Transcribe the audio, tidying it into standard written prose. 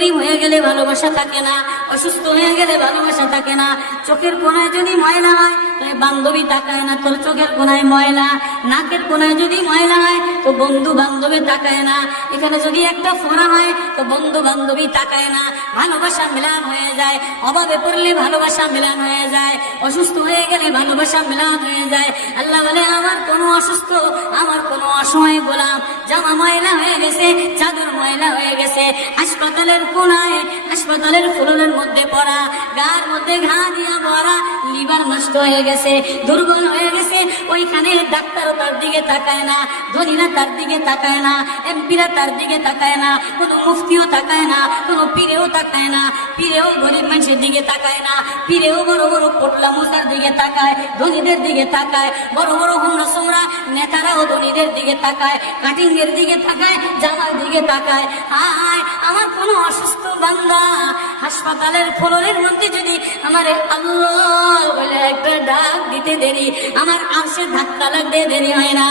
গরিব হয়ে গেলে ভালোবাসা থাকে না, অসুস্থ হয়ে গেলে ভালোবাসা থাকে না। চোখের কোনায় যদি ময়লা হয় তাহলে বান্ধবী তাকায় না, তোর চোখের কোনায় ময়লা। নাকের কোনায় যদি ময়লা হয় তো বন্ধু বান্ধবী তাকায় না। এখানে যদি একটা ফোড়া হয় তো বন্ধু বান্ধবী তাকায় না। ভালোবাসা মিলান হয়ে যায়, অভাবে পড়লে ভালোবাসা মিলান হয়ে যায়, অসুস্থ হয়ে গেলে ভালোবাসা মিলান হয়ে যায়। আল্লাহ বলে আমার কোনো অসুস্থ, আমার কোনো অসহায় গোলাম জামা ময়লা হয়ে গেছে, চাদর ময়লা হয়ে গেছে, হাসপাতালের কোনায়, হাসপাতালের ফ্লোরের মধ্যে পড়া, গার মধ্যে ঘা দিয়া ভরা, লিভার নষ্ট হয়ে গেছে, দুর্বল হয়ে গেছে, ওইখানে ডাক্তারও তার দিকে তাকায় না, ধনীরা তার দিকে তাকায় না, এমপিরা তার দিকে তাকায় না, কোনো মুফতিও তাকায় না, কোনো পীরেও তাকায় না, পীরেও গরিব মানুষের দিকে তাকায় না, পীরেও বড় বড় পোটলা মুসার দিকে তাকায়, ধনীদের দিকে তাকায়, বড় বড় হুমরা সুমরা নেতারাও ধনীদের দিকে তাকায়, কাটিং এর দিকে তাকায়, জামার দিকে তাকায়। হায় আমার কোনো অসুস্থ বান্দা হাসপাতালের ফ্লোরের মধ্যে যদি আমার আল্লাহ বলে একটা ডাক দিতে দেরি, আমার আরশে ধাক্কা লাগতে দেরি হয় না।